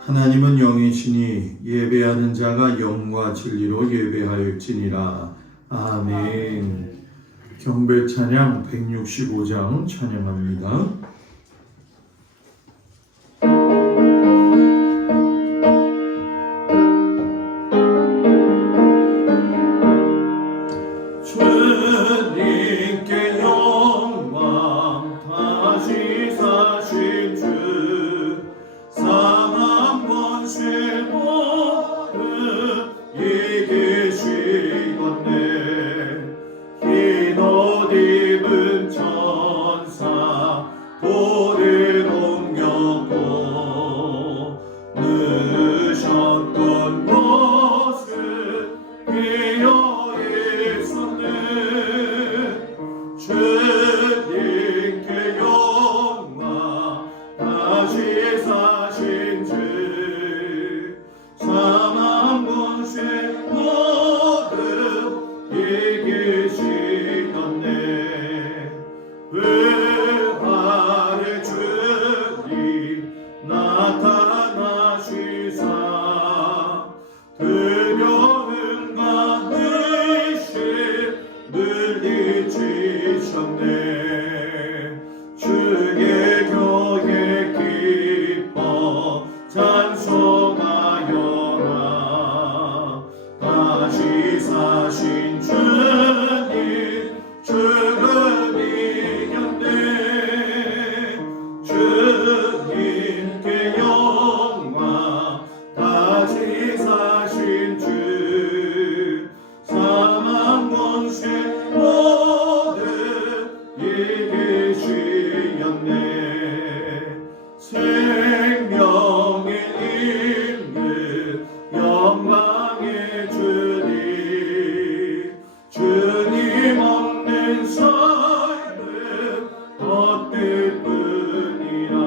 하나님은 영이시니 예배하는 자가 영과 진리로 예배하였지니라. 아멘. 경배 찬양 165장 찬양합니다. 주님께 영광 다시 사신 주 상한 권세 모든 이기시건대 흰 옷 입은 천사 돌을 옮겼고 늦었던 것을 비어 있었네. 주님께 영광 다시 사신 주 사망 권세 모든 이기시었네. 부활의 주님 나타나시사 두려움과 의심 물리치셨네. 주의 교회 기뻐 찬송하여라. 다시 사신 주님 죽음 이겼네. 주님께 영광 다시 사신 주 사망 권세 모든 이기시었네. 생명을 입는 영광의 주님 주님 없는 삶은 헛될 뿐이라.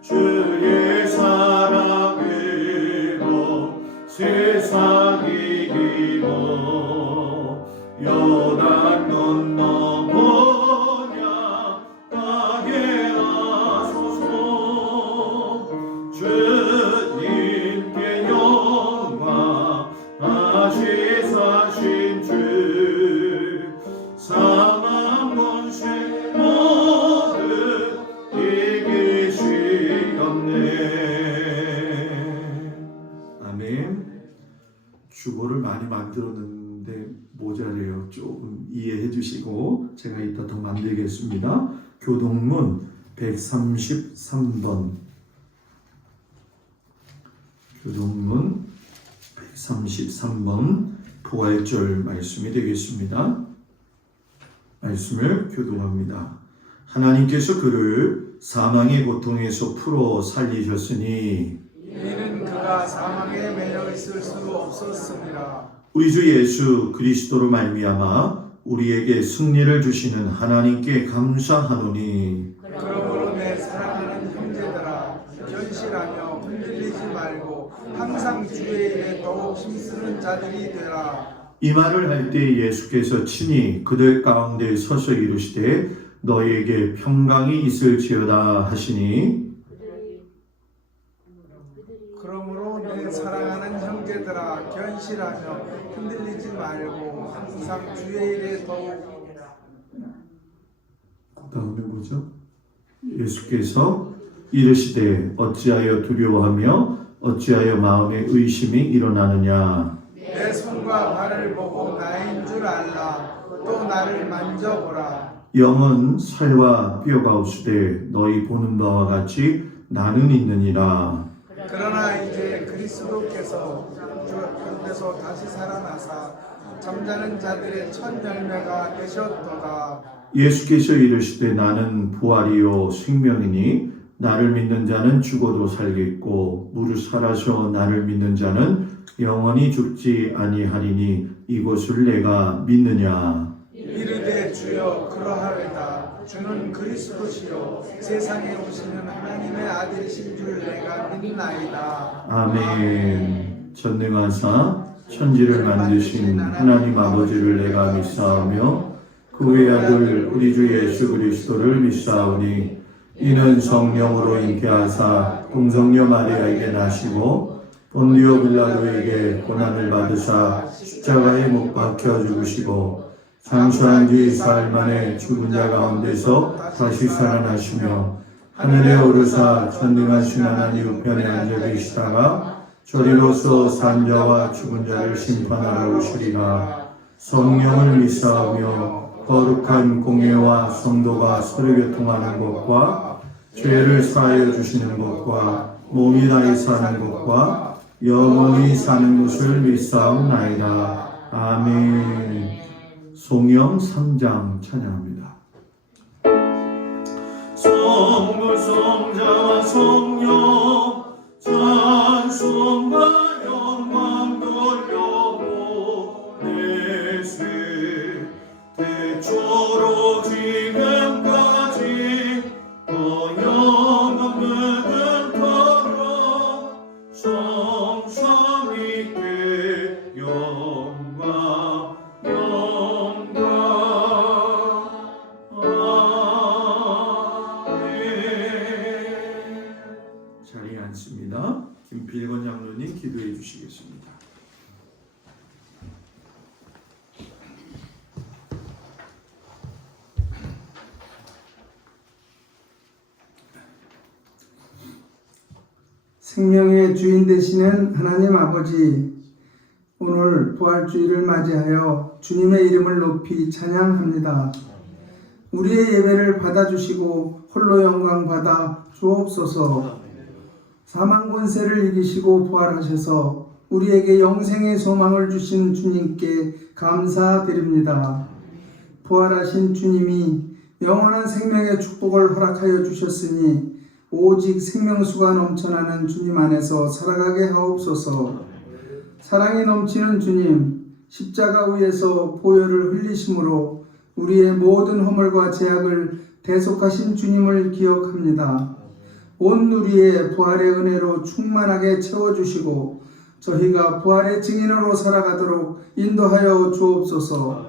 주의 사랑으로 세상 이기고 요단 건너보냐 가게 하소서. 주님께 영광 다시 사신 주 사망 권세 모든 이기시었네. 아멘. 주보를 많이 만들었는데 모자래요. 조금 이해해 주시고 제가 이따 더 만들겠습니다. 교동문 133번 교동문 133번 부활절 말씀이 되겠습니다. 말씀을 교동합니다. 하나님께서 그를 사망의 고통에서 풀어 살리셨으니 이는 그가 사망에 매여 있을 수 없었습니다. 우리 주 예수 그리스도로 말미암아 우리에게 승리를 주시는 하나님께 감사하노니 그러므로 내 사랑하는 형제들아 견실하며 흔들리지 말고 항상 주의 일에 더욱 힘쓰는 자들이 되라. 이 말을 할 때 예수께서 친히 그들 가운데 서서 이르시되 너희에게 평강이 있을지어다 하시니 그러므로 내 사랑하는 형제들아 견실하며 흔들리지 말고 항상 주의 일에 더욱 다음에 뭐죠? 예수께서 이르시되 어찌하여 두려워하며 어찌하여 마음에 의심이 일어나느냐. 내 손과 발을 보고 나인 줄 알라. 또 나를 만져보라. 영은 살과 뼈가 없으되 너희 보는 바와 같이 나는 있느니라. 그러나 이제 그리스도께서 주 가운데서 다시 살아나사 잠자는 자들의 첫 열매가 되셨도다. 예수께서 이르시되 나는 부활이요 생명이니 나를 믿는 자는 죽어도 살겠고 무릇 살아서 나를 믿는 자는 영원히 죽지 아니하리니 이것을 내가 믿느냐. 이르되 네 주여 그러하외다. 주는 그리스도시요 세상에 오시는 하나님의 아들이신 줄 내가 믿나이다. 아멘. 전능하사 천지를 만드신 하나님 아버지를 내가 믿사오며 그 외아들 우리 주 예수 그리스도를 믿사오니 이는 성령으로 잉태하사 동성녀 마리아에게 나시고 본디오 빌라도에게 고난을 받으사 십자가에 못 박혀 죽으시고 장수한 뒤 사흘 만에 죽은 자 가운데서 다시 살아나시며 하늘에 오르사 전능하신 하나님 우편에 앉아 계시다가 저리로서 산 자와 죽은 자를 심판하러 오시리라. 성령을 믿사오며 거룩한 공예와 성도가 서로 교통하는 것과 죄를 사하여 주시는 것과 몸이 다해 사는 것과 영원히 사는 것을 믿사옵나이다. 아멘. 송영 3장 찬양합니다. 성부 성자와 성령 찬송과 영광 돌려보내세 대초로 지금까지 영원없는 터로 성삼 있게 영광 자리에 앉습니다. 김필건 장로님 기도해 주시겠습니다. 생명의 주인 되시는 하나님 아버지, 오늘 부활주일을 맞이하여 주님의 이름을 높이 찬양합니다. 우리의 예배를 받아주시고 홀로 영광 받아 주옵소서. 사망 권세를 이기시고 부활하셔서 우리에게 영생의 소망을 주신 주님께 감사드립니다. 부활하신 주님이 영원한 생명의 축복을 허락하여 주셨으니 오직 생명수가 넘쳐나는 주님 안에서 살아가게 하옵소서. 사랑이 넘치는 주님, 십자가 위에서 보혈을 흘리심으로 우리의 모든 허물과 죄악을 대속하신 주님을 기억합니다. 온 누리의 부활의 은혜로 충만하게 채워주시고 저희가 부활의 증인으로 살아가도록 인도하여 주옵소서.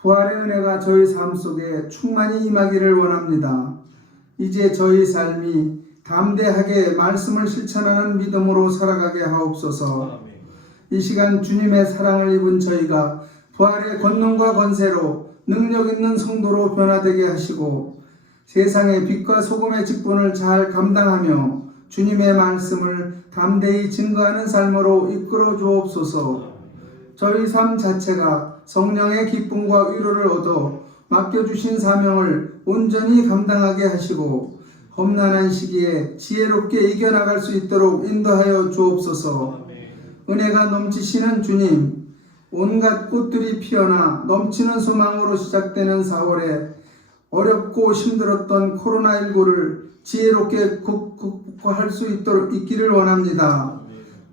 부활의 은혜가 저희 삶 속에 충만히 임하기를 원합니다. 이제 저희 삶이 담대하게 말씀을 실천하는 믿음으로 살아가게 하옵소서. 이 시간 주님의 사랑을 입은 저희가 부활의 권능과 권세로 능력 있는 성도로 변화되게 하시고 세상의 빛과 소금의 직분을 잘 감당하며 주님의 말씀을 담대히 증거하는 삶으로 이끌어 주옵소서. 저희 삶 자체가 성령의 기쁨과 위로를 얻어 맡겨주신 사명을 온전히 감당하게 하시고 험난한 시기에 지혜롭게 이겨나갈 수 있도록 인도하여 주옵소서. 은혜가 넘치시는 주님, 온갖 꽃들이 피어나 넘치는 소망으로 시작되는 4월에 어렵고 힘들었던 코로나19를 지혜롭게 극복할 수 있기를 원합니다.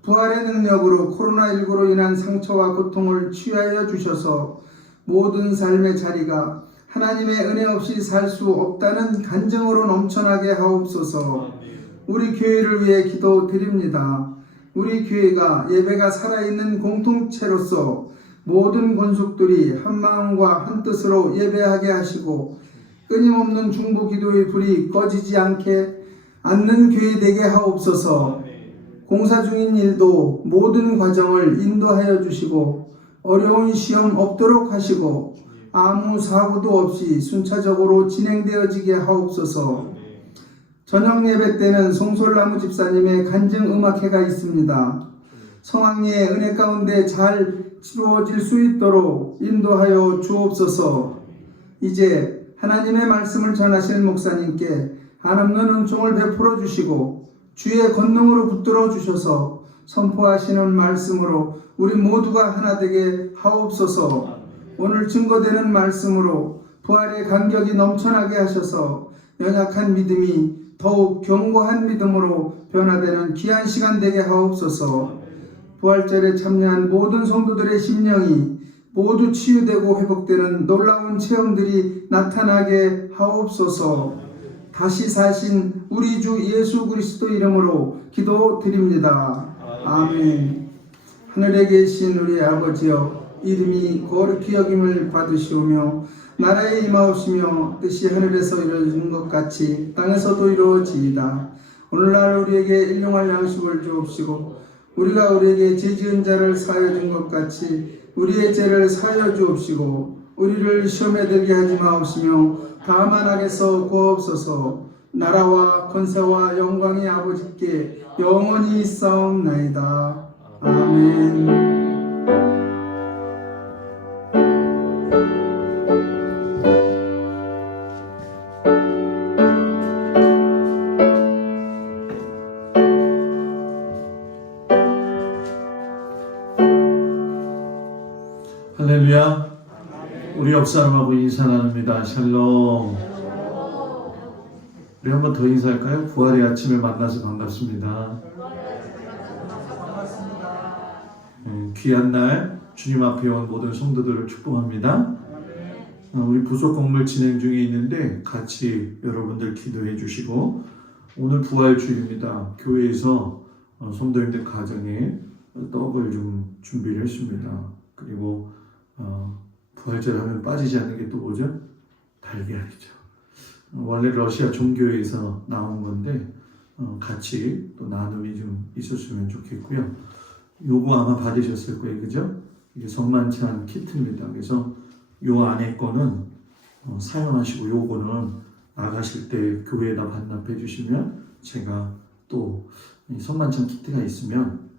부활의 능력으로 코로나19로 인한 상처와 고통을 치유하여 주셔서 모든 삶의 자리가 하나님의 은혜 없이 살 수 없다는 간증으로 넘쳐나게 하옵소서. 우리 교회를 위해 기도드립니다. 우리 교회가 예배가 살아있는 공동체로서 모든 권속들이 한 마음과 한 뜻으로 예배하게 하시고 끊임없는 중보 기도의 불이 꺼지지 않는 교회 되게 하옵소서. 공사 중인 일도 모든 과정을 인도하여 주시고 어려운 시험 없도록 하시고 아무 사고도 없이 순차적으로 진행되어지게 하옵소서. 저녁 예배 때는 송솔나무 집사님의 간증 음악회가 있습니다. 성황리의 은혜 가운데 잘 치루어질 수 있도록 인도하여 주옵소서. 이제 하나님의 말씀을 전하실 목사님께 한없는 은총을 베풀어 주시고 주의 권능으로 붙들어 주셔서 선포하시는 말씀으로 우리 모두가 하나 되게 하옵소서. 오늘 증거되는 말씀으로 부활의 간격이 넘쳐나게 하셔서 연약한 믿음이 더욱 견고한 믿음으로 변화되는 귀한 시간 되게 하옵소서. 부활절에 참여한 모든 성도들의 심령이 모두 치유되고 회복되는 놀라운 체험들이 나타나게 하옵소서. 다시 사신 우리 주 예수 그리스도 이름으로 기도드립니다. 아멘. 하늘에 계신 우리 아버지여, 이름이 거룩히 여김을 받으시오며 나라에 임하옵시며 뜻이 하늘에서 이루어지는 것 같이 땅에서도 이루어지이다. 오늘날 우리에게 일용할 양식을 주옵시고 우리가 우리에게 죄 지은 자를 사하여 준 것 같이 우리의 죄를 사하여 주옵시고 우리를 시험에 들게 하지 마옵시며 다만 악에서 구하옵소서. 나라와 권세와 영광이 아버지께 영원히 있사옵나이다. 아멘. 할렐루야. 우리 옆 사람하고 인사 나눕니다. 샬롬. 우리 한 번 더 인사할까요? 부활의 아침을 만나서 반갑습니다. 귀한 날 주님 앞에 온 모든 성도들을 축복합니다. 우리 부속 건물 진행 중에 있는데 같이 여러분들 기도해 주시고, 오늘 부활주일입니다. 교회에서 성도님들 가정에 떡을 좀 준비를 했습니다. 그리고 부활절 하면 빠지지 않는 게 또 뭐죠? 달걀이죠. 원래 러시아 종교에서 나온 건데 같이 또 나눔이 좀 있었으면 좋겠고요. 요거 아마 받으셨을 거예요, 그죠? 이게 성만찬 키트입니다. 그래서 요 안에 거는 사용하시고 요거는 나가실 때 교회에다 반납해 주시면 제가 또 성만찬 키트가 있으면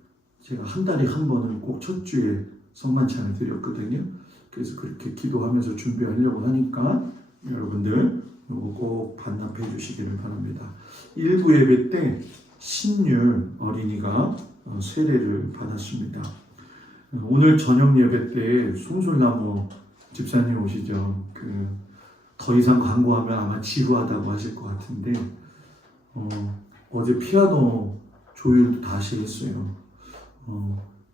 제가 한 달에 한 번은 꼭 첫 주에 성만찬을 드렸거든요. 그래서 그렇게 기도하면서 준비하려고 하니까 여러분들 이거 꼭 반납해 주시기를 바랍니다. 1부 예배 때 신율 어린이가 세례를 받았습니다. 오늘 저녁 예배 때 송솔나무 집사님 오시죠. 더 이상 광고하면 아마 지루하다고 하실 것 같은데 어제 피아노 조율도 다시 했어요.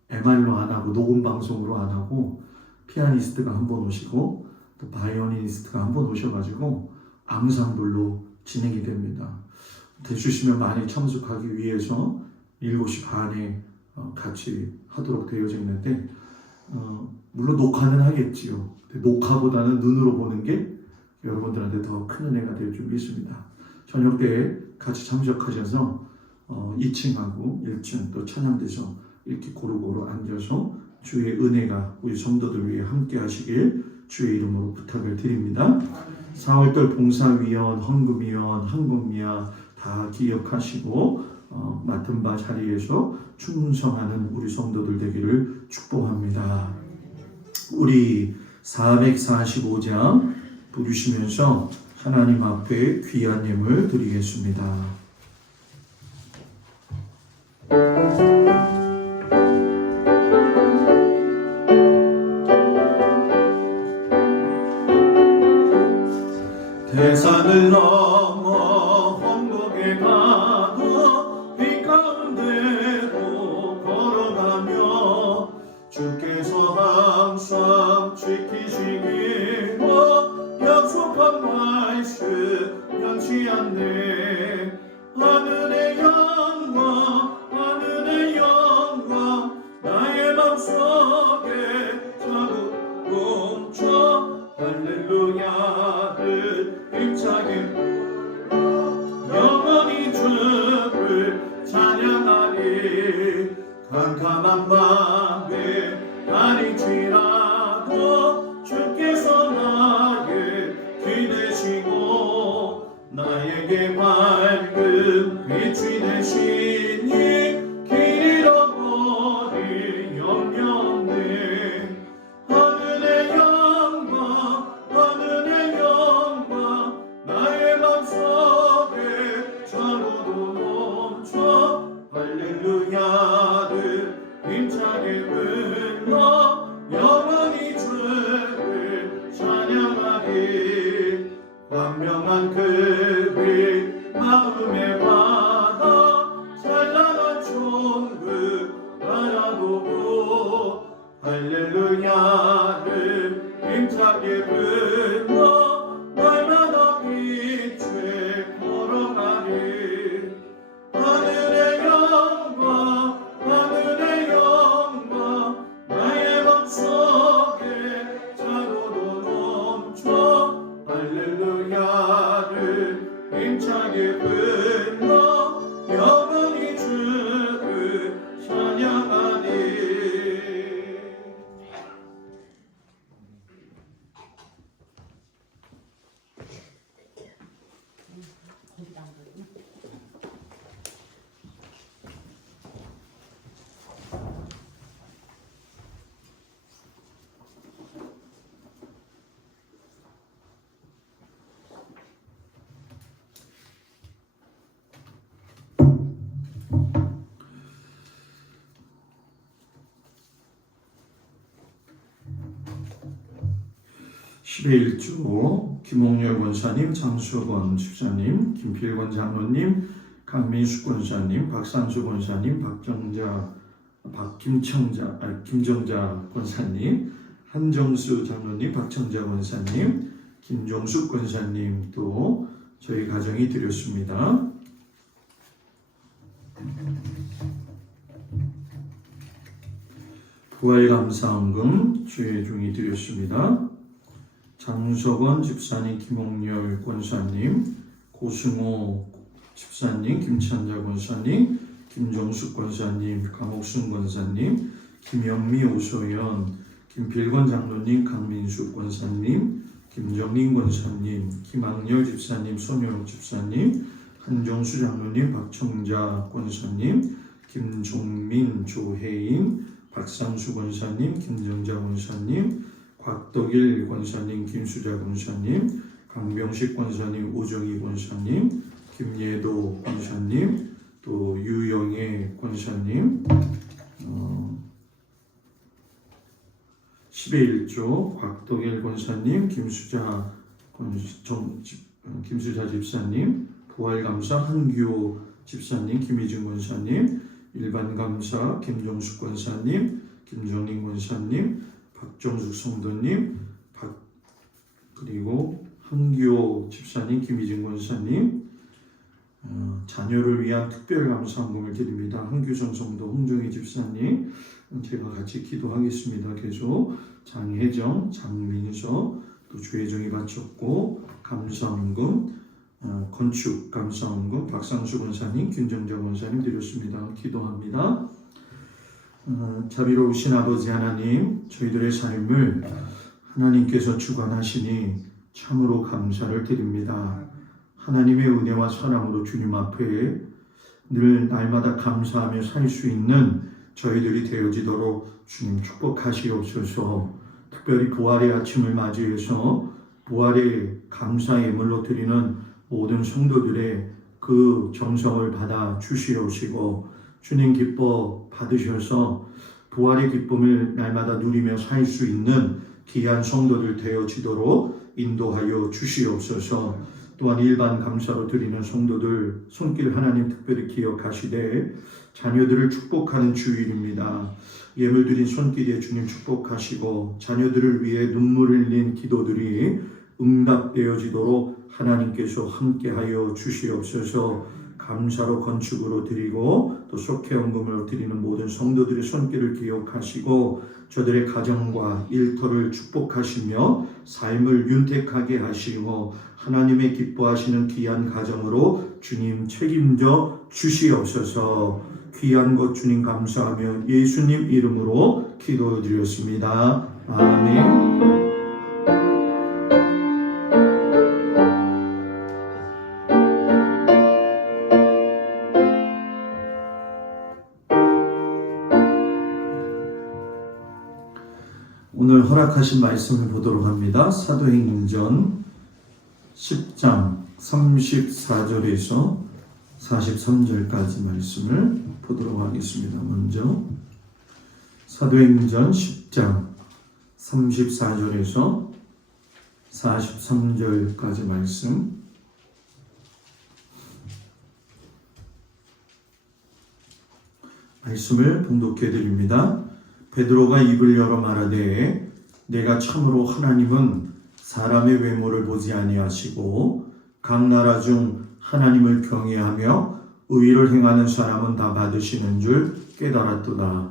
MR로 안 하고 녹음 방송으로 안 하고 피아니스트가 한 번 오시고 또 바이오니스트가 한 번 오셔가지고 앙상블로 진행이 됩니다. 되주시면 많이 참석하기 위해서 7시 반에 같이 하도록 되어져 있는데 물론 녹화는 하겠지요. 녹화보다는 눈으로 보는 게 여러분들한테 더 큰 은혜가 될 줄 믿습니다. 저녁 때 같이 참석하셔서 2층하고 1층 또 찬양대서 이렇게 고루고루 앉아서 주의 은혜가 우리 성도들 위해 함께 하시길 주의 이름으로 부탁을 드립니다. 4월달 봉사위원, 헌금위원, 한국미아 다 기억하시고 맡은 바 자리에서 충성하는 우리 성도들 되기를 축복합니다. 우리 445장 부르시면서 하나님 앞에 귀한 예물 드리겠습니다. 대산을 넘어 황곡에 가도 빛 가운데로 걸어가며 주께서 항상 지키시기로 약속한 말씀 변치 않네. 하늘의 영광 하늘의 영광 나의 맘속에 자꾸 멈춰 할렐루야를 힘차게 영원히 주를 찬양하리. 캄캄한 밤에 아닐지라도 주께서 나의 기 되시고 나에게 밝은 빛이 되시니 길 잃어버릴 염려 없네. 하늘의 영광 하늘의 영광 나의 맘속에 좌로도 넘쳐 할렐루야를 힘차게 불러 영원히 주를 찬양하리. 광명한 그 빛 마음에 받아 찬란한 천국 바라보고 할렐루야를 10회 1조 김홍렬 권사님, 장수건 집사님, 김필권 장로님, 강민숙 권사님, 박상수 권사님, 김정자 권사님, 한정수 장로님, 박정자 권사님, 김종숙 권사님, 또 저희 가정이 드렸습니다. 부활감사헌금 주의 종이 드렸습니다. 장석원 집사님, 김홍렬 권사님, 고승호 집사님, 김찬자 권사님, 김정숙 권사님, 강옥순 권사님, 김영미, 오소연, 김필권 장로님, 강민숙 권사님, 김정민 권사님, 김학렬 집사님, 손효록 집사님, 한정수 장로님, 박청자 권사님, 김종민, 조혜인, 박상수 권사님, 김정자 권사님, 곽덕일 권사님, 김수자 권사님, 강병식 권사님, 오정희 권사님, 김예도 권사님, 또 유영애 권사님, 10회 1조 곽덕일 권사님, 김수자 집사님, 부활감사 한규호 집사님, 김희준 권사님, 일반감사 김종숙 권사님, 김정린 권사님, 박정숙 성도님, 그리고 한규호 집사님, 김희진 권사님, 자녀를 위한 특별감사헌금을 드립니다. 한규성 성도, 홍정희 집사님, 제가 같이 기도하겠습니다. 계속 장혜정, 장민서, 또 조혜정이 바쳤고, 감사헌금, 건축 감사헌금, 박상수 권사님, 김정자 권사님 드렸습니다. 기도합니다. 자비로우신 아버지 하나님, 저희들의 삶을 하나님께서 주관하시니 참으로 감사를 드립니다. 하나님의 은혜와 사랑으로 주님 앞에 늘 날마다 감사하며 살 수 있는 저희들이 되어지도록 주님 축복하시옵소서. 특별히 부활의 아침을 맞이해서 부활의 감사 예물로 드리는 모든 성도들의 그 정성을 받아 주시옵시고 주님 기뻐 받으셔서 부활의 기쁨을 날마다 누리며 살 수 있는 귀한 성도들 되어지도록 인도하여 주시옵소서. 또한 일반 감사로 드리는 성도들 손길 하나님 특별히 기억하시되 자녀들을 축복하는 주일입니다. 예물 드린 손길에 주님 축복하시고 자녀들을 위해 눈물을 흘린 기도들이 응답되어지도록 하나님께서 함께하여 주시옵소서. 감사로 건축으로 드리고 또 속회헌금으로 드리는 모든 성도들의 손길을 기억하시고 저들의 가정과 일터를 축복하시며 삶을 윤택하게 하시고 하나님의 기뻐하시는 귀한 가정으로 주님 책임져 주시옵소서. 귀한 것 주님 감사하며 예수님 이름으로 기도드렸습니다. 아멘. 오늘 허락하신 말씀을 보도록 합니다. 사도행전 10장 34절에서 43절까지 말씀을 보도록 하겠습니다. 먼저 사도행전 10장 34절에서 43절까지 말씀을 봉독해 드립니다. 베드로가 입을 열어 말하되 내가 참으로 하나님은 사람의 외모를 보지 아니하시고 각 나라 중 하나님을 경외하며 의를 행하는 사람은 다 받으시는 줄 깨달았도다.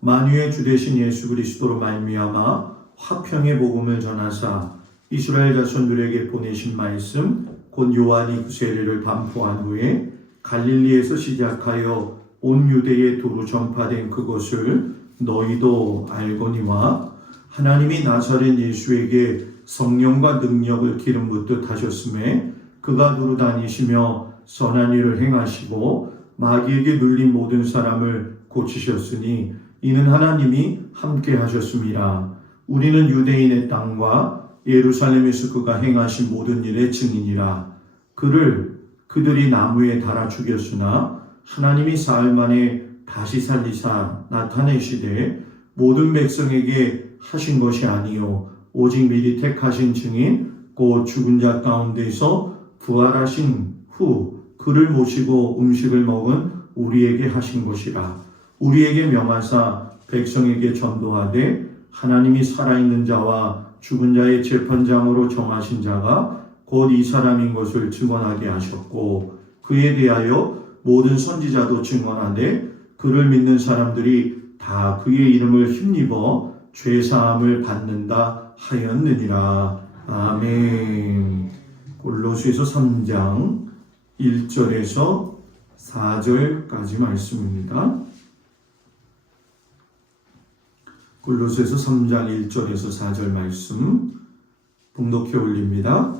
만유의 주 되신 예수 그리스도로 말미암아 화평의 복음을 전하사 이스라엘 자손들에게 보내신 말씀 곧 요한이 그 세례를 반포한 후에 갈릴리에서 시작하여 온 유대에 두루 전파된 그것을 너희도 알거니와 하나님이 나사렛 예수에게 성령과 능력을 기름 붓듯 하셨음에 그가 두루 다니시며 선한 일을 행하시고 마귀에게 눌린 모든 사람을 고치셨으니 이는 하나님이 함께 하셨음이라. 우리는 유대인의 땅과 예루살렘에서 그가 행하신 모든 일의 증인이라. 그들이 나무에 달아 죽였으나 하나님이 사흘 만에 다시 살리사 나타내시되 모든 백성에게 하신 것이 아니요 오직 미리 택하신 증인 곧 죽은 자 가운데서 부활하신 후 그를 모시고 음식을 먹은 우리에게 하신 것이라. 우리에게 명하사 백성에게 전도하되 하나님이 살아있는 자와 죽은 자의 재판장으로 정하신 자가 곧 이 사람인 것을 증언하게 하셨고 그에 대하여 모든 선지자도 증언하되 그를 믿는 사람들이 다 그의 이름을 힘입어 죄사함을 받는다 하였느니라. 아멘. 골로새서 3장 1절에서 4절까지 말씀입니다. 골로새서 3장 1절에서 4절 말씀 봉독해 올립니다.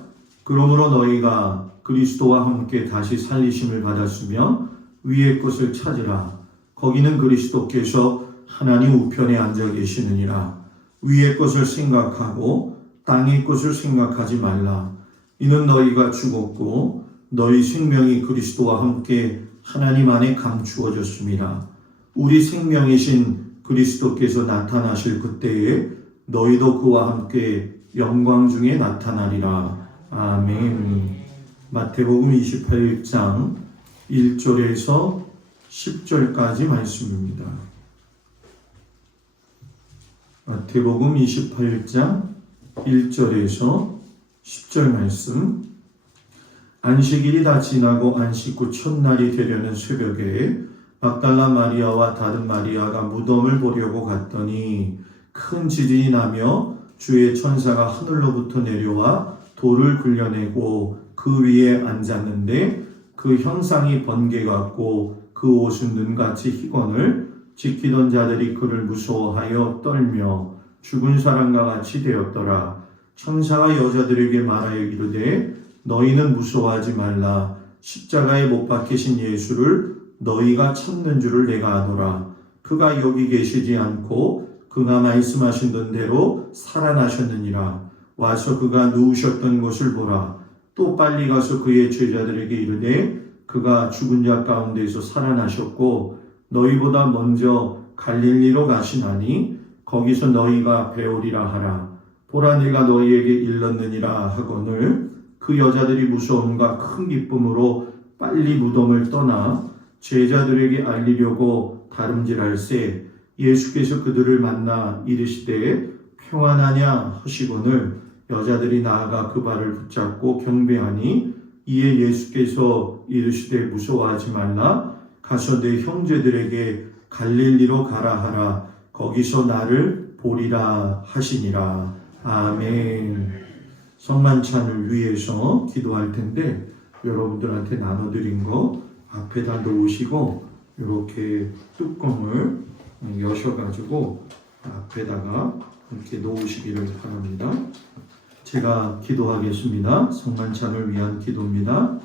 그러므로 너희가 그리스도와 함께 다시 살리심을 받았으며 위의 것을 찾으라. 거기는 그리스도께서 하나님 우편에 앉아 계시느니라. 위의 것을 생각하고 땅의 것을 생각하지 말라. 이는 너희가 죽었고 너희 생명이 그리스도와 함께 하나님 안에 감추어졌습니다. 우리 생명이신 그리스도께서 나타나실 그때에 너희도 그와 함께 영광 중에 나타나리라. 아멘. 마태복음 28장 1절에서 10절까지 말씀입니다. 마태복음 28장 1절에서 10절 말씀. 안식일이 다 지나고 안식 후 첫날이 되려는 새벽에 막달라 마리아와 다른 마리아가 무덤을 보려고 갔더니 큰 지진이 나며 주의 천사가 하늘로부터 내려와 돌을 굴려내고 그 위에 앉았는데 그 형상이 번개 같고 그 옷은 눈같이 희건을 지키던 자들이 그를 무서워하여 떨며 죽은 사람과 같이 되었더라. 천사가 여자들에게 말하여 이르되 너희는 무서워하지 말라. 십자가에 못 박히신 예수를 너희가 찾는 줄을 내가 아노라. 그가 여기 계시지 않고 그가 말씀하신 대로 살아나셨느니라. 와서 그가 누우셨던 곳을 보라. 또 빨리 가서 그의 제자들에게 이르되 그가 죽은 자 가운데서 살아나셨고 너희보다 먼저 갈릴리로 가시나니 거기서 너희가 배우리라 하라. 보라 내가 너희에게 일렀느니라 하거늘 그 여자들이 무서움과 큰 기쁨으로 빨리 무덤을 떠나 제자들에게 알리려고 다름질할새 예수께서 그들을 만나 이르시되 평안하냐 하시거늘 여자들이 나아가 그 발을 붙잡고 경배하니 이에 예수께서 이르시되 무서워하지 말라. 가서 내 형제들에게 갈릴리로 가라 하라. 거기서 나를 보리라 하시니라. 아멘. 성만찬을 위해서 기도할 텐데 여러분들한테 나눠드린 거 앞에다 놓으시고 이렇게 뚜껑을 여셔가지고 앞에다가 이렇게 놓으시기를 바랍니다. 제가 기도하겠습니다. 성만찬을 위한 기도입니다.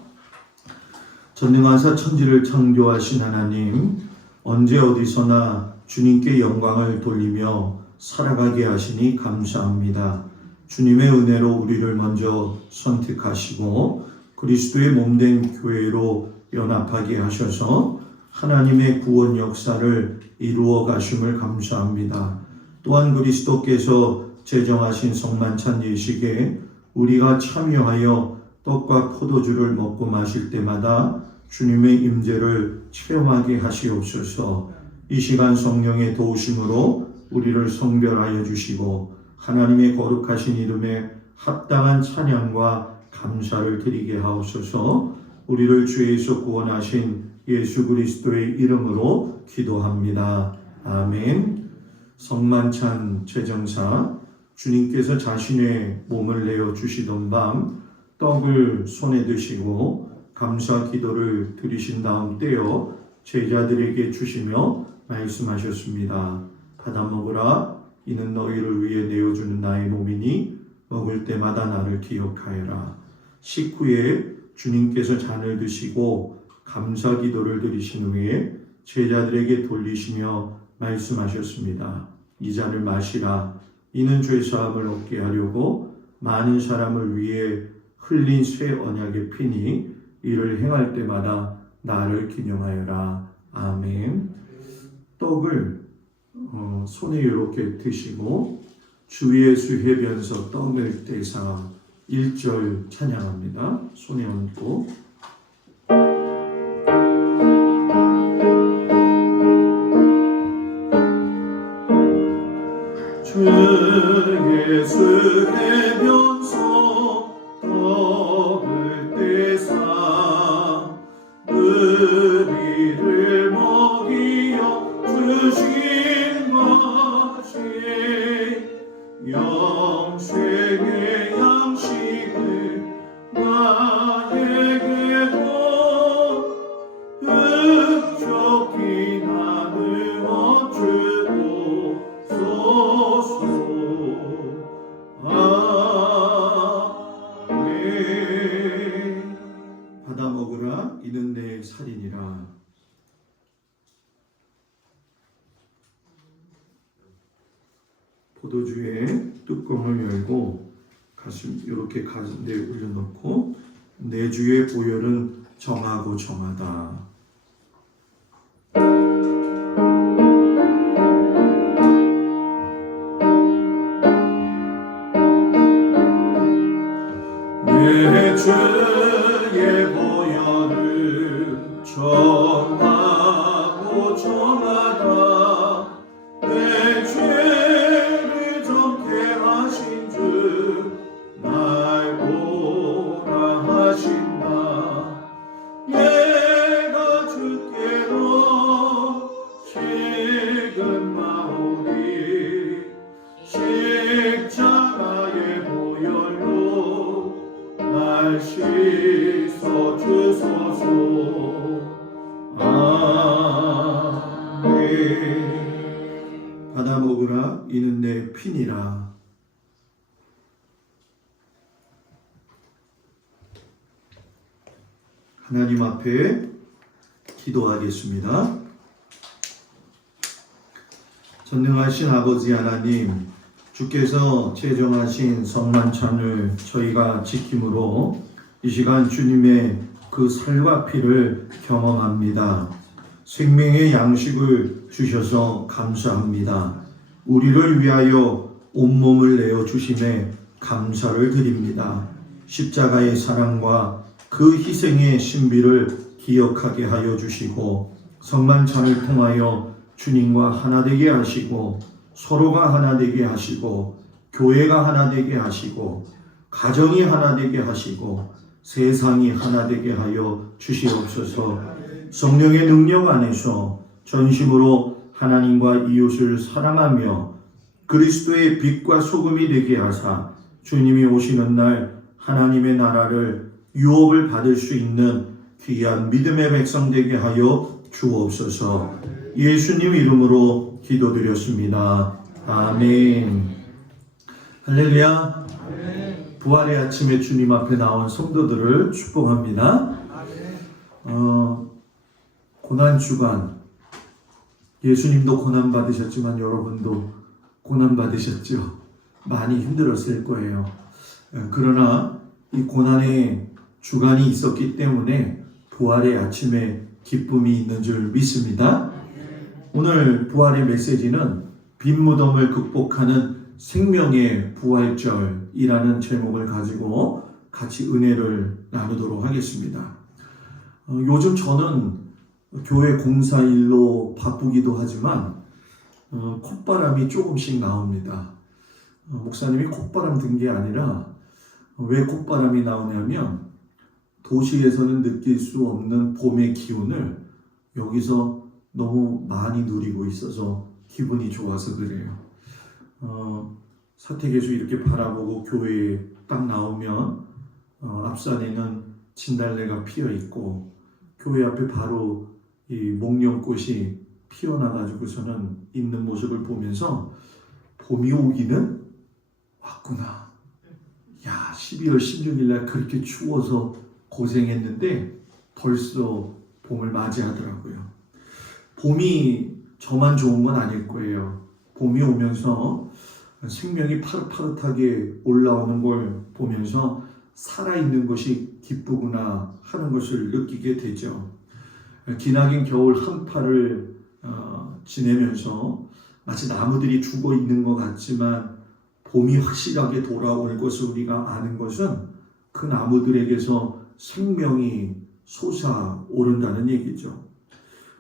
전능하사 천지를 창조하신 하나님, 언제 어디서나 주님께 영광을 돌리며 살아가게 하시니 감사합니다. 주님의 은혜로 우리를 먼저 선택하시고 그리스도의 몸된 교회로 연합하게 하셔서 하나님의 구원 역사를 이루어 가심을 감사합니다. 또한 그리스도께서 제정하신 성만찬 예식에 우리가 참여하여 떡과 포도주를 먹고 마실 때마다 주님의 임재를 체험하게 하시옵소서. 이 시간 성령의 도우심으로 우리를 성별하여 주시고 하나님의 거룩하신 이름에 합당한 찬양과 감사를 드리게 하옵소서. 우리를 죄에서 구원하신 예수 그리스도의 이름으로 기도합니다. 아멘. 성만찬 제정사 주님께서 자신의 몸을 내어 주시던 밤 떡을 손에 드시고 감사 기도를 드리신 다음 떼어 제자들에게 주시며 말씀하셨습니다. 받아 먹으라. 이는 너희를 위해 내어주는 나의 몸이니 먹을 때마다 나를 기억하여라. 식후에 주님께서 잔을 드시고 감사 기도를 드리신 후에 제자들에게 돌리시며 말씀하셨습니다. 이 잔을 마시라. 이는 죄사함을 얻게 하려고 많은 사람을 위해 흘린 새 언약의 피니 이를 행할 때마다 나를 기념하여라. 아멘. 떡을 손에 이렇게 드시고 주 예수 해변서 떠밀 때사 1절 찬양합니다. 손에 얹고 주 예수 해변서 떠밀 때사 우리를 먹이어 주신 것이 영생의 양식을 나에게도 흡족히 나누어 주옵소서. 아멘. 받아 먹으라 이는 내 살이니라. 포도주의 뚜껑을 열고 가슴 이렇게 가운데 올려놓고 내 주의 보혈은 정하고 정하다. 내 주의 보혈은 정하고 정하다. 내 죄를 정케 하신 주 날 오라 하신다. 내가 주께로 지금 나오리. 십자가의 보혈로 날 씻어 주소서. 아멘. 받아 먹으라 이는 내 피니라. 하나님 앞에 기도하겠습니다. 전능하신 아버지 하나님, 주께서 제정하신 성만찬을 저희가 지킴으로 이 시간 주님의 그 살과 피를 경험합니다. 생명의 양식을 주셔서 감사합니다. 우리를 위하여 온몸을 내어 주심에 감사를 드립니다. 십자가의 사랑과 그 희생의 신비를 기억하게 하여 주시고 성만찬을 통하여 주님과 하나 되게 하시고 서로가 하나 되게 하시고 교회가 하나 되게 하시고 가정이 하나 되게 하시고 세상이 하나 되게 하여 주시옵소서. 성령의 능력 안에서 전심으로 하나님과 이웃을 사랑하며 그리스도의 빛과 소금이 되게 하사 주님이 오시는 날 하나님의 나라를 유업을 받을 수 있는 귀한 믿음의 백성 되게 하여 주옵소서. 예수님 이름으로 기도드렸습니다. 아멘. 할렐루야. 부활의 아침에 주님 앞에 나온 성도들을 축복합니다. 고난주간, 예수님도 고난 받으셨지만 여러분도 고난 받으셨죠. 많이 힘들었을 거예요. 그러나 이 고난의 주간이 있었기 때문에 부활의 아침에 기쁨이 있는 줄 믿습니다. 오늘 부활의 메시지는 빈 무덤을 극복하는 생명의 부활절이라는 제목을 가지고 같이 은혜를 나누도록 하겠습니다. 요즘 저는 교회 공사 일로 바쁘기도 하지만 콧바람이 조금씩 나옵니다. 목사님이 콧바람 든 게 아니라 왜 콧바람이 나오냐면 도시에서는 느낄 수 없는 봄의 기운을 여기서 너무 많이 누리고 있어서 기분이 좋아서 그래요. 사택에서 이렇게 바라보고 교회에 딱 나오면 앞산에는 진달래가 피어 있고 교회 앞에 바로 이 목련꽃이 피어나가지고서는 있는 모습을 보면서 봄이 오기는 왔구나. 야, 12월 16일 날 그렇게 추워서 고생했는데 벌써 봄을 맞이하더라고요. 봄이 저만 좋은 건 아닐 거예요. 봄이 오면서 생명이 파릇파릇하게 올라오는 걸 보면서 살아있는 것이 기쁘구나 하는 것을 느끼게 되죠. 기나긴 겨울 한파를 지내면서 마치 나무들이 죽어 있는 것 같지만 봄이 확실하게 돌아올 것을 우리가 아는 것은 그 나무들에게서 생명이 솟아오른다는 얘기죠.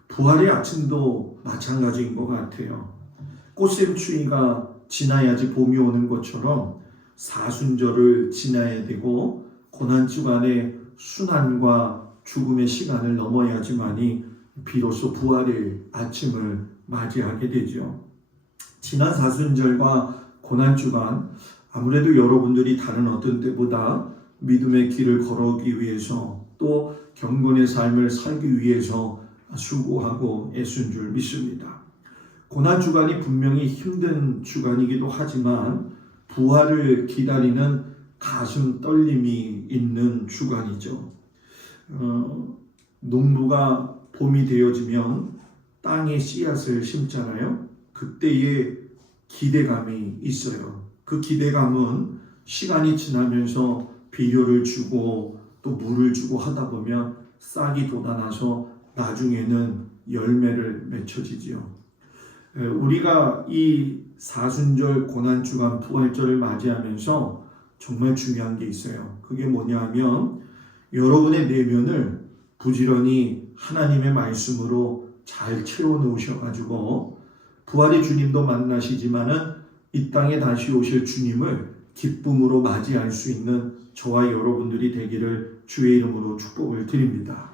부활의 아침도 마찬가지인 것 같아요. 꽃샘추위가 지나야지 봄이 오는 것처럼 사순절을 지나야 되고 고난주간의 순환과 죽음의 시간을 넘어야지만이 비로소 부활의 아침을 맞이하게 되죠. 지난 사순절과 고난주간, 아무래도 여러분들이 다른 어떤 때보다 믿음의 길을 걸어오기 위해서 또 경건의 삶을 살기 위해서 수고하고 애쓴 줄 믿습니다. 고난주간이 분명히 힘든 주간이기도 하지만 부활을 기다리는 가슴 떨림이 있는 주간이죠. 농부가 봄이 되어지면 땅에 씨앗을 심잖아요. 그때의 기대감이 있어요. 그 기대감은 시간이 지나면서 비료를 주고 또 물을 주고 하다 보면 싹이 돋아나서 나중에는 열매를 맺혀지지요. 우리가 이 사순절 고난주간 부활절을 맞이하면서 정말 중요한 게 있어요. 그게 뭐냐 하면 여러분의 내면을 부지런히 하나님의 말씀으로 잘 채워놓으셔가지고 부활의 주님도 만나시지만은 이 땅에 다시 오실 주님을 기쁨으로 맞이할 수 있는 저와 여러분들이 되기를 주의 이름으로 축복을 드립니다.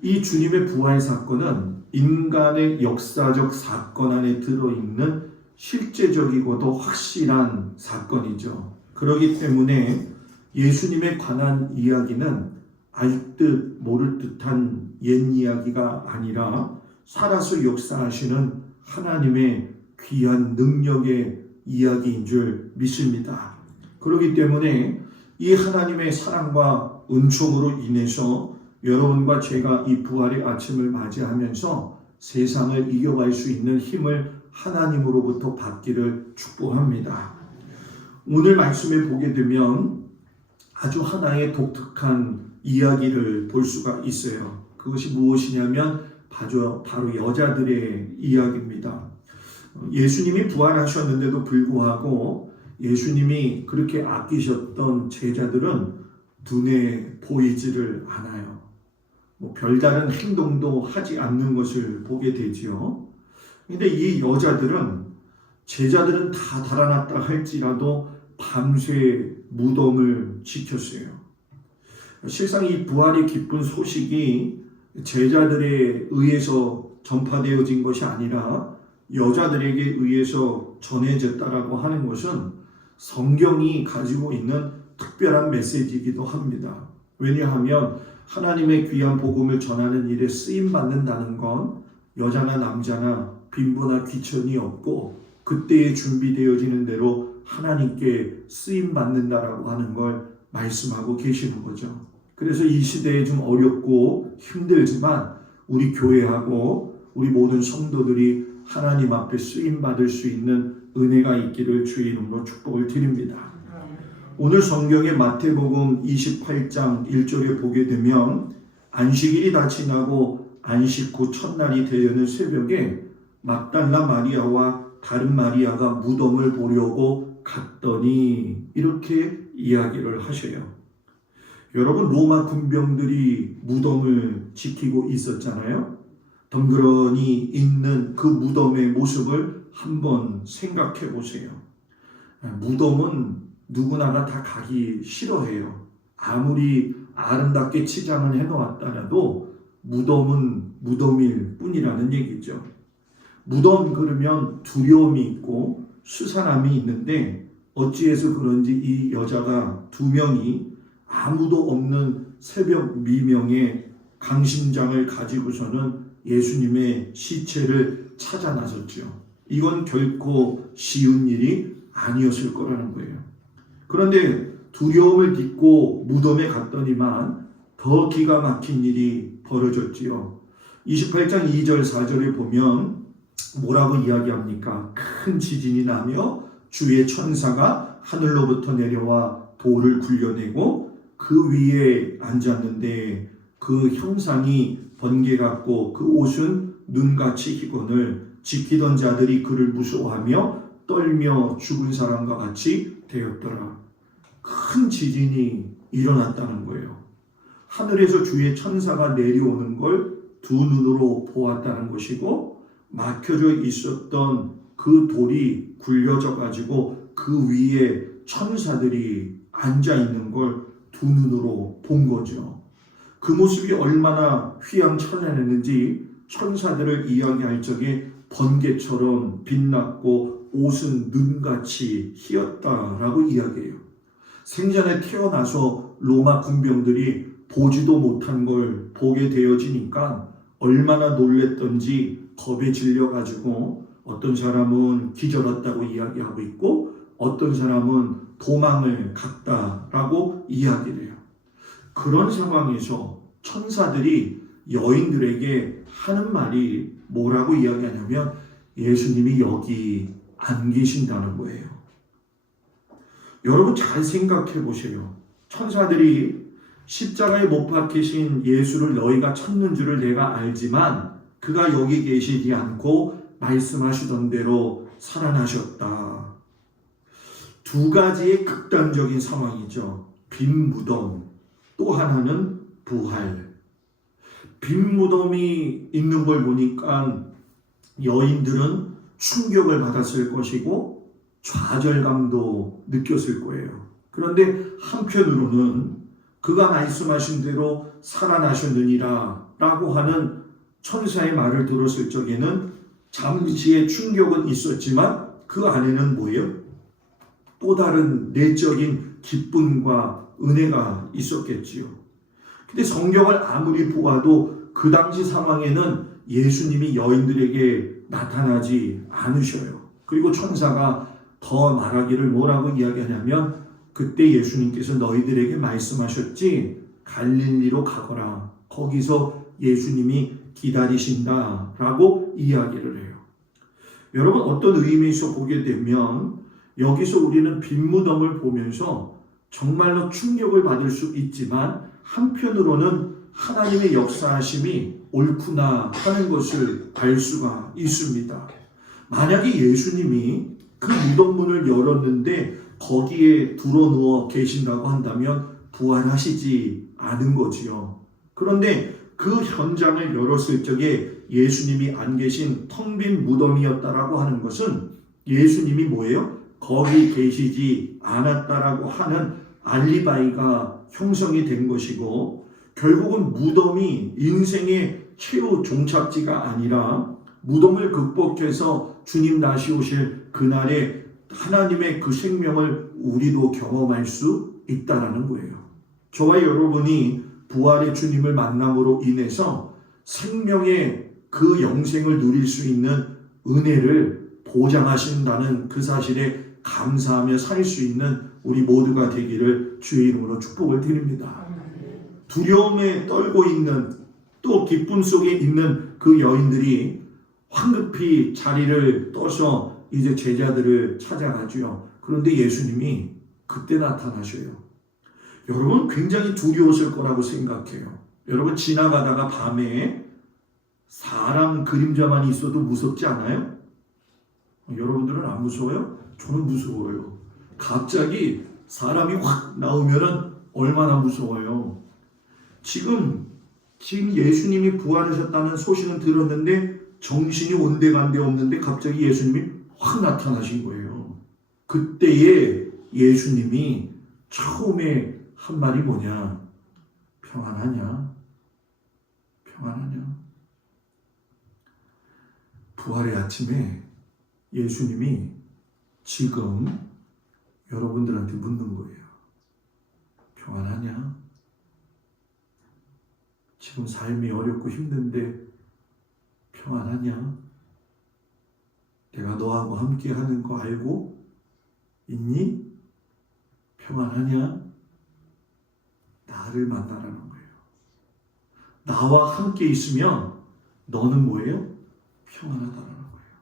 이 주님의 부활 사건은 인간의 역사적 사건 안에 들어있는 실제적이고도 확실한 사건이죠. 그렇기 때문에 예수님에 관한 이야기는 알 듯 모를 듯한 옛 이야기가 아니라 살아서 역사하시는 하나님의 귀한 능력의 이야기인 줄 믿습니다. 그렇기 때문에 이 하나님의 사랑과 은총으로 인해서 여러분과 제가 이 부활의 아침을 맞이하면서 세상을 이겨갈 수 있는 힘을 하나님으로부터 받기를 축복합니다. 오늘 말씀에 보게 되면 아주 하나의 독특한 이야기를 볼 수가 있어요. 그것이 무엇이냐면 바로 여자들의 이야기입니다. 예수님이 부활하셨는데도 불구하고 예수님이 그렇게 아끼셨던 제자들은 눈에 보이지를 않아요. 별다른 행동도 하지 않는 것을 보게 되지요. 근데 이 여자들은 제자들은 다 달아났다 할지라도 밤새 무덤을 지켰어요. 실상 이 부활의 기쁜 소식이 제자들에 의해서 전파되어진 것이 아니라 여자들에게 의해서 전해졌다라고 하는 것은 성경이 가지고 있는 특별한 메시지이기도 합니다. 왜냐하면 하나님의 귀한 복음을 전하는 일에 쓰임받는다는 건 여자나 남자나 빈부나 귀천이 없고 그때에 준비되어지는 대로 하나님께 쓰임받는다라고 하는 걸 말씀하고 계시는 거죠. 그래서 이 시대에 좀 어렵고 힘들지만 우리 교회하고 우리 모든 성도들이 하나님 앞에 쓰임받을 수 있는 은혜가 있기를 주의 이름으로 축복을 드립니다. 오늘 성경의 마태복음 28장 1절에 보게 되면 안식일이 다 지나고 안식 후 첫날이 되려는 새벽에 막달라 마리아와 다른 마리아가 무덤을 보려고 갔더니 이렇게 이야기를 하셔요. 여러분, 로마 군병들이 무덤을 지키고 있었잖아요. 덩그러니 있는 그 무덤의 모습을 한번 생각해 보세요. 무덤은 누구나가 다 가기 싫어해요. 아무리 아름답게 치장을 해놓았다라도 무덤은 무덤일 뿐이라는 얘기죠. 무덤 그러면 두려움이 있고 수산함이 있는데 어찌해서 그런지 이 여자가 두 명이 아무도 없는 새벽 미명에 강심장을 가지고서는 예수님의 시체를 찾아 나섰죠. 이건 결코 쉬운 일이 아니었을 거라는 거예요. 그런데 두려움을 딛고 무덤에 갔더니만 더 기가 막힌 일이 벌어졌지요. 28장 2절 4절에 보면 뭐라고 이야기합니까? 큰 지진이 나며 주의 천사가 하늘로부터 내려와 돌을 굴려내고 그 위에 앉았는데 그 형상이 번개 같고 그 옷은 눈같이 희건을 지키던 자들이 그를 무서워하며 떨며 죽은 사람과 같이 되었더라. 큰 지진이 일어났다는 거예요. 하늘에서 주의 천사가 내려오는 걸 두 눈으로 보았다는 것이고, 막혀져 있었던 그 돌이 굴려져 가지고 그 위에 천사들이 앉아 있는 걸 두 눈으로 본 거죠. 그 모습이 얼마나 휘황찬란했는지 천사들을 이야기할 적에 번개처럼 빛났고 옷은 눈같이 희었다라고 이야기해요. 생전에 태어나서 로마 군병들이 보지도 못한 걸 보게 되어지니까 얼마나 놀랬던지 겁에 질려가지고 어떤 사람은 기절했다고 이야기하고 있고 어떤 사람은 도망을 갔다라고 이야기를 해요. 그런 상황에서 천사들이 여인들에게 하는 말이 뭐라고 이야기하냐면 예수님이 여기 안 계신다는 거예요. 여러분 잘 생각해 보세요. 천사들이 십자가에 못 박히신 예수를 너희가 찾는 줄을 내가 알지만 그가 여기 계시지 않고 말씀하시던 대로 살아나셨다. 두 가지의 극단적인 상황이죠. 빈 무덤, 또 하나는 부활. 빈 무덤이 있는 걸 보니까 여인들은 충격을 받았을 것이고 좌절감도 느꼈을 거예요. 그런데 한편으로는 그가 말씀하신 대로 살아나셨느니라 라고 하는 천사의 말을 들었을 적에는 잠시의 충격은 있었지만 그 안에는 뭐예요? 또 다른 내적인 기쁨과 은혜가 있었겠지요. 근데 성경을 아무리 보아도 그 당시 상황에는 예수님이 여인들에게 나타나지 않으셔요. 그리고 천사가 더 말하기를 뭐라고 이야기하냐면 그때 예수님께서 너희들에게 말씀하셨지 갈릴리로 가거라. 거기서 예수님이 기다리신다라고 이야기를 해요. 여러분 어떤 의미에서 보게 되면 여기서 우리는 빈 무덤을 보면서 정말로 충격을 받을 수 있지만 한편으로는 하나님의 역사하심이 옳구나 하는 것을 알 수가 있습니다. 만약에 예수님이 그 무덤문을 열었는데 거기에 들어누워 계신다고 한다면 부활하시지 않은 거지요. 그런데 그 현장을 열었을 적에 예수님이 안 계신 텅 빈 무덤이었다라고 하는 것은 예수님이 뭐예요? 거기 계시지 않았다라고 하는 알리바이가 형성이 된 것이고 결국은 무덤이 인생의 최후 종착지가 아니라 무덤을 극복해서 주님 다시 오실 그날에 하나님의 그 생명을 우리도 경험할 수 있다라는 거예요. 저와 여러분이 부활의 주님을 만남으로 인해서 생명의 그 영생을 누릴 수 있는 은혜를 보장하신다는 그 사실에 감사하며 살 수 있는 우리 모두가 되기를 주의 이름으로 축복을 드립니다. 두려움에 떨고 있는 또 기쁨 속에 있는 그 여인들이 황급히 자리를 떠서 이제 제자들을 찾아가죠. 그런데 예수님이 그때 나타나셔요. 여러분 굉장히 두려웠을 거라고 생각해요. 여러분 지나가다가 밤에 사람 그림자만 있어도 무섭지 않아요? 여러분들은 안 무서워요? 저는 무서워요. 갑자기 사람이 확 나오면은 얼마나 무서워요. 지금 예수님이 부활하셨다는 소식은 들었는데 정신이 온데간데 없는데 갑자기 예수님이 확 나타나신 거예요. 그때에 예수님이 처음에 한 말이 뭐냐? 평안하냐? 평안하냐? 부활의 아침에 예수님이 지금 여러분들한테 묻는 거예요. 평안하냐? 지금 삶이 어렵고 힘든데 평안하냐? 내가 너하고 함께 하는 거 알고 있니? 평안하냐? 나를 만나라는 거예요. 나와 함께 있으면 너는 뭐예요? 평안하다라는 거예요.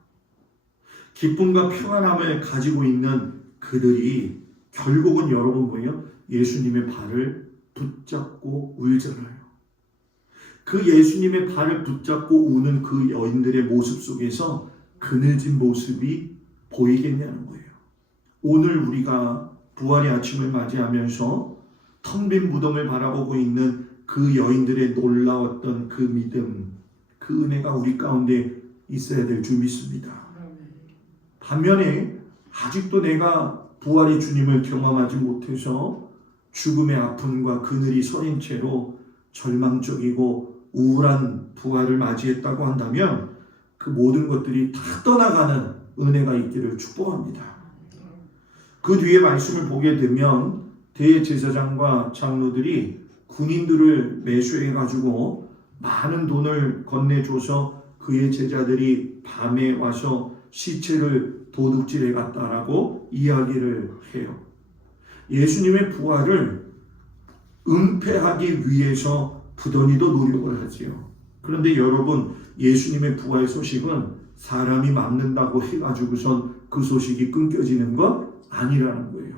기쁨과 평안함을 가지고 있는 그들이 결국은 여러분 뭐예요? 예수님의 발을 붙잡고 울잖아요. 그 예수님의 발을 붙잡고 우는 그 여인들의 모습 속에서 그늘진 모습이 보이겠냐는 거예요. 오늘 우리가 부활의 아침을 맞이하면서 텅 빈 무덤을 바라보고 있는 그 여인들의 놀라웠던 그 믿음, 그 은혜가 우리 가운데 있어야 될 줄 믿습니다. 반면에 아직도 내가 부활의 주님을 경험하지 못해서 죽음의 아픔과 그늘이 서린 채로 절망적이고 우울한 부활을 맞이했다고 한다면 그 모든 것들이 다 떠나가는 은혜가 있기를 축복합니다. 그 뒤에 말씀을 보게 되면 대제사장과 장로들이 군인들을 매수해 가지고 많은 돈을 건네줘서 그의 제자들이 밤에 와서 시체를 도둑질해 갔다라고 이야기를 해요. 예수님의 부활을 은폐하기 위해서 부더니도 노력을 하지요. 그런데 여러분, 예수님의 부활 소식은 사람이 막는다고 해가지고선 그 소식이 끊겨지는 건 아니라는 거예요.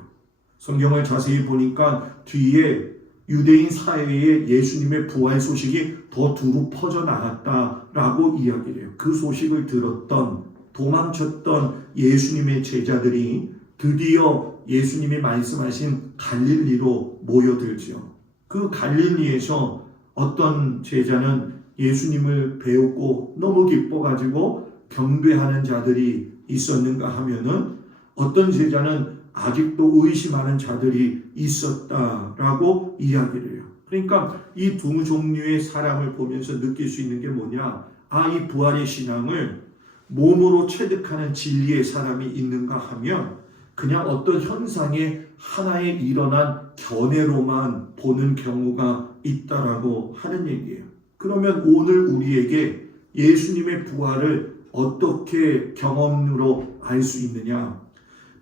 성경을 자세히 보니까 뒤에 유대인 사회에 예수님의 부활 소식이 더 두루 퍼져 나갔다라고 이야기를 해요. 그 소식을 들었던, 도망쳤던 예수님의 제자들이 드디어 예수님이 말씀하신 갈릴리로 모여들지요. 그 갈릴리에서 어떤 제자는 예수님을 배웠고 너무 기뻐가지고 경배하는 자들이 있었는가 하면은 어떤 제자는 아직도 의심하는 자들이 있었다라고 이야기를 해요. 그러니까 이 두 종류의 사람을 보면서 느낄 수 있는 게 뭐냐? 이 부활의 신앙을 몸으로 체득하는 진리의 사람이 있는가 하면 그냥 어떤 현상에 하나에 일어난 견해로만 보는 경우가 있다라고 하는 얘기예요. 그러면 오늘 우리에게 예수님의 부활을 어떻게 경험으로 알 수 있느냐?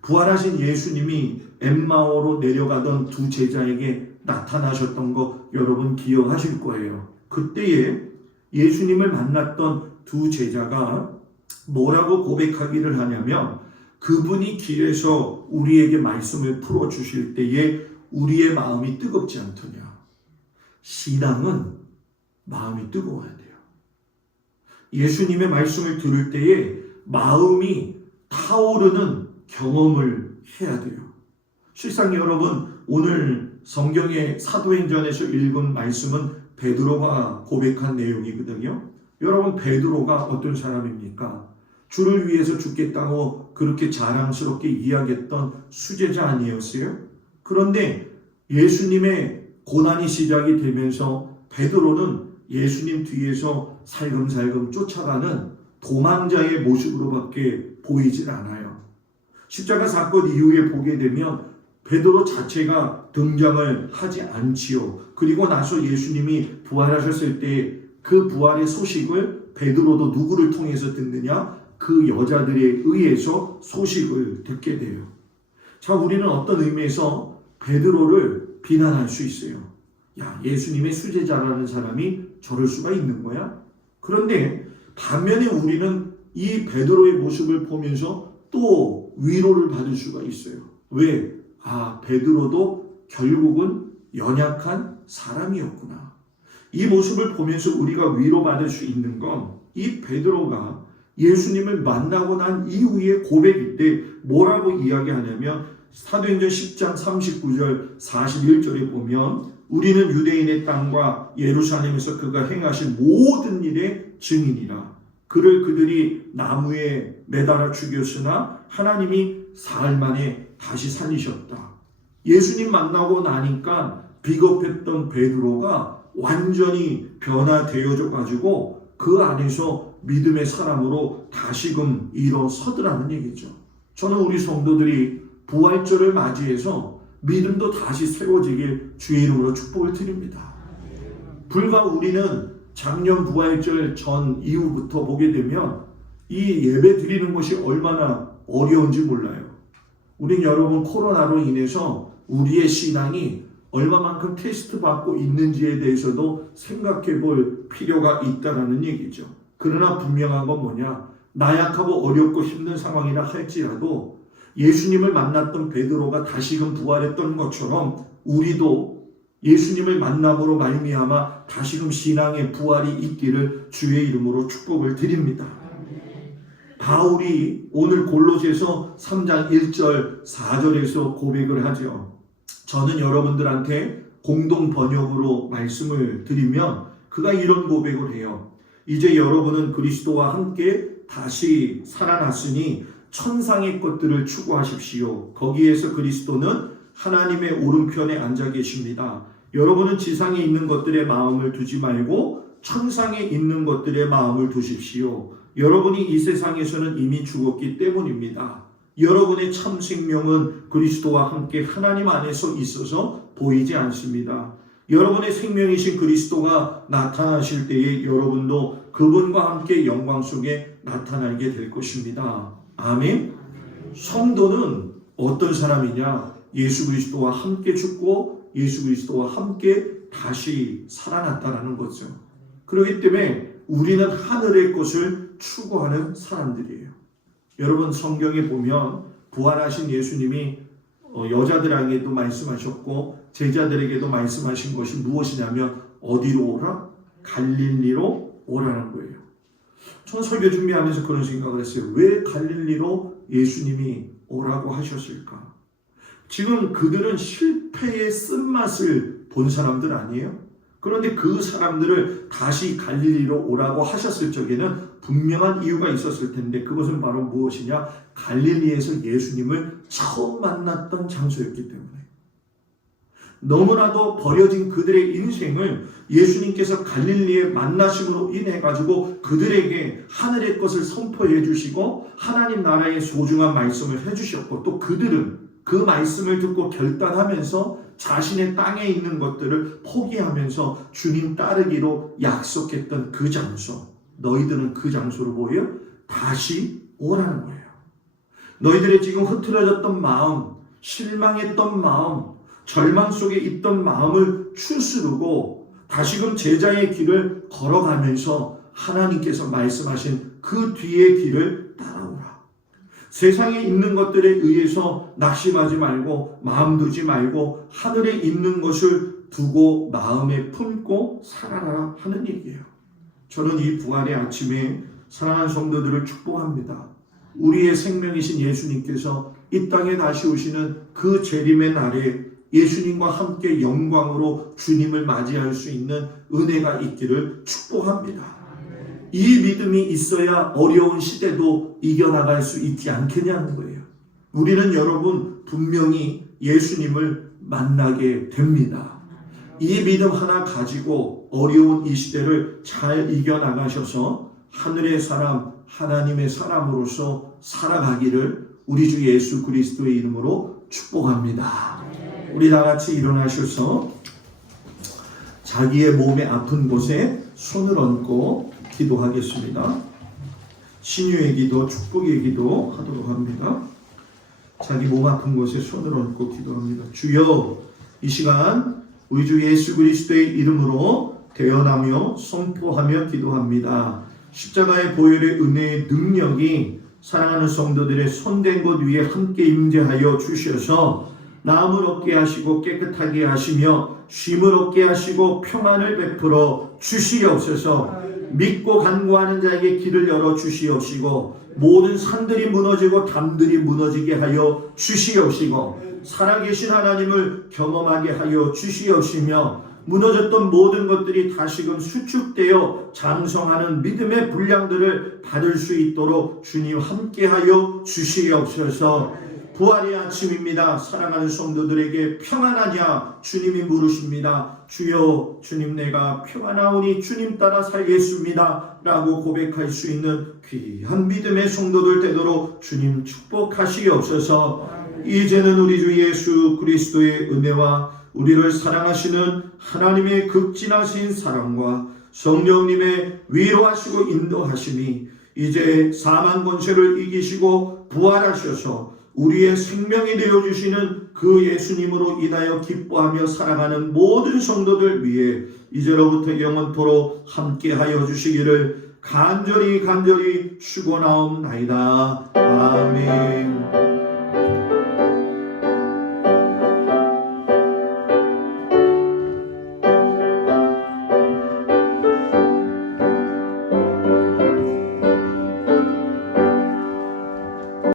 부활하신 예수님이 엠마오로 내려가던 두 제자에게 나타나셨던 거 여러분 기억하실 거예요. 그때에 예수님을 만났던 두 제자가 뭐라고 고백하기를 하냐면 그분이 길에서 우리에게 말씀을 풀어주실 때에 우리의 마음이 뜨겁지 않더냐. 신앙은 마음이 뜨거워야 돼요. 예수님의 말씀을 들을 때에 마음이 타오르는 경험을 해야 돼요. 실상 여러분, 오늘 성경의 사도행전에서 읽은 말씀은 베드로가 고백한 내용이거든요. 여러분, 베드로가 어떤 사람입니까? 주를 위해서 죽겠다고 그렇게 자랑스럽게 이야기했던 수제자 아니었어요? 그런데 예수님의 고난이 시작이 되면서 베드로는 예수님 뒤에서 살금살금 쫓아가는 도망자의 모습으로밖에 보이질 않아요. 십자가 사건 이후에 보게 되면 베드로 자체가 등장을 하지 않지요. 그리고 나서 예수님이 부활하셨을 때 그 부활의 소식을 베드로도 누구를 통해서 듣느냐? 그 여자들에 의해서 소식을 듣게 돼요. 자, 우리는 어떤 의미에서 베드로를 비난할 수 있어요. 야, 예수님의 수제자라는 사람이 저럴 수가 있는 거야? 그런데 반면에 우리는 이 베드로의 모습을 보면서 또 위로를 받을 수가 있어요. 왜? 베드로도 결국은 연약한 사람이었구나. 이 모습을 보면서 우리가 위로받을 수 있는 건 이 베드로가 예수님을 만나고 난 이후의 고백일 때 뭐라고 이야기하냐면 사도행전 10장 39절 41절에 보면 우리는 유대인의 땅과 예루살렘에서 그가 행하신 모든 일의 증인이라. 그들이 나무에 매달아 죽였으나 하나님이 사흘 만에 다시 살리셨다. 예수님 만나고 나니까 비겁했던 베드로가 완전히 변화되어져 가지고 그 안에서 믿음의 사람으로 다시금 일어서더라는 얘기죠. 저는 우리 성도들이 부활절을 맞이해서 믿음도 다시 세워지길 주의 이름으로 축복을 드립니다. 불과 우리는 작년 부활절 전 이후부터 보게 되면 이 예배 드리는 것이 얼마나 어려운지 몰라요. 우린 여러분 코로나로 인해서 우리의 신앙이 얼마만큼 테스트 받고 있는지에 대해서도 생각해 볼 필요가 있다는 얘기죠. 그러나 분명한 건 뭐냐? 나약하고 어렵고 힘든 상황이라 할지라도 예수님을 만났던 베드로가 다시금 부활했던 것처럼 우리도 예수님을 만남으로 말미암아 다시금 신앙의 부활이 있기를 주의 이름으로 축복을 드립니다. 바울이 오늘 골로새서 3장 1절 4절에서 고백을 하죠. 저는 여러분들한테 공동 번역으로 말씀을 드리면 그가 이런 고백을 해요. 이제 여러분은 그리스도와 함께 다시 살아났으니 천상의 것들을 추구하십시오. 거기에서 그리스도는 하나님의 오른편에 앉아 계십니다. 여러분은 지상에 있는 것들에 마음을 두지 말고 천상에 있는 것들에 마음을 두십시오. 여러분이 이 세상에서는 이미 죽었기 때문입니다. 여러분의 참 생명은 그리스도와 함께 하나님 안에서 있어서 보이지 않습니다. 여러분의 생명이신 그리스도가 나타나실 때에 여러분도 그분과 함께 영광 속에 나타나게 될 것입니다. 아멘. 성도는 어떤 사람이냐? 예수 그리스도와 함께 죽고 예수 그리스도와 함께 다시 살아났다라는 거죠. 그렇기 때문에 우리는 하늘의 것을 추구하는 사람들이에요. 여러분 성경에 보면 부활하신 예수님이 여자들에게도 말씀하셨고 제자들에게도 말씀하신 것이 무엇이냐면 어디로 오라? 갈릴리로 오라는 거예요. 저는 설교 준비하면서 그런 생각을 했어요. 왜 갈릴리로 예수님이 오라고 하셨을까? 지금 그들은 실패의 쓴맛을 본 사람들 아니에요? 그런데 그 사람들을 다시 갈릴리로 오라고 하셨을 적에는 분명한 이유가 있었을 텐데 그것은 바로 무엇이냐? 갈릴리에서 예수님을 처음 만났던 장소였기 때문에 너무나도 버려진 그들의 인생을 예수님께서 갈릴리의 만나심으로 인해 가지고 그들에게 하늘의 것을 선포해 주시고 하나님 나라의 소중한 말씀을 해주셨고 또 그들은 그 말씀을 듣고 결단하면서 자신의 땅에 있는 것들을 포기하면서 주님 따르기로 약속했던 그 장소, 너희들은 그 장소로 모여 다시 오라는 거예요. 너희들의 지금 흐트러졌던 마음, 실망했던 마음, 절망 속에 있던 마음을 추스르고 다시금 제자의 길을 걸어가면서 하나님께서 말씀하신 그 뒤의 길을 따라오라. 세상에 있는 것들에 의해서 낙심하지 말고 마음 두지 말고 하늘에 있는 것을 두고 마음에 품고 살아라 하는 얘기예요. 저는 이 부활의 아침에 사랑하는 성도들을 축복합니다. 우리의 생명이신 예수님께서 이 땅에 다시 오시는 그 재림의 날에 예수님과 함께 영광으로 주님을 맞이할 수 있는 은혜가 있기를 축복합니다. 이 믿음이 있어야 어려운 시대도 이겨나갈 수 있지 않겠냐는 거예요. 우리는 여러분 분명히 예수님을 만나게 됩니다. 이 믿음 하나 가지고 어려운 이 시대를 잘 이겨나가셔서 하늘의 사람, 하나님의 사람으로서 살아가기를 우리 주 예수 그리스도의 이름으로 축복합니다. 우리 다 같이 일어나셔서 자기의 몸에 아픈 곳에 손을 얹고 기도하겠습니다. 신유의 기도, 축복의 기도 하도록 합니다. 자기 몸 아픈 곳에 손을 얹고 기도합니다. 주여, 이 시간 우리 주 예수 그리스도의 이름으로 대언하며 선포하며 기도합니다. 십자가의 보혈의 은혜의 능력이 사랑하는 성도들의 손댄 것 위에 함께 임재하여 주셔서 나음을 얻게 하시고 깨끗하게 하시며 쉼을 얻게 하시고 평안을 베풀어 주시옵소서. 믿고 간구하는 자에게 길을 열어 주시옵시고 모든 산들이 무너지고 담들이 무너지게 하여 주시옵시고 살아계신 하나님을 경험하게 하여 주시옵시며 무너졌던 모든 것들이 다시금 수축되어 장성하는 믿음의 분량들을 받을 수 있도록 주님 함께하여 주시옵소서. 부활의 아침입니다. 사랑하는 성도들에게 평안하냐 주님이 물으십니다. 주여, 주님 내가 평안하오니 주님 따라 살겠습니다 라고 고백할 수 있는 귀한 믿음의 성도들 되도록 주님 축복하시옵소서. 이제는 우리 주 예수 그리스도의 은혜와 우리를 사랑하시는 하나님의 극진하신 사랑과 성령님의 위로하시고 인도하심이 이제 사망 권세를 이기시고 부활하셔서 우리의 생명이 되어주시는 그 예수님으로 인하여 기뻐하며 살아가는 모든 성도들 위해 이제로부터 영원토록 함께하여 주시기를 간절히 축원하옵나이다. 아멘.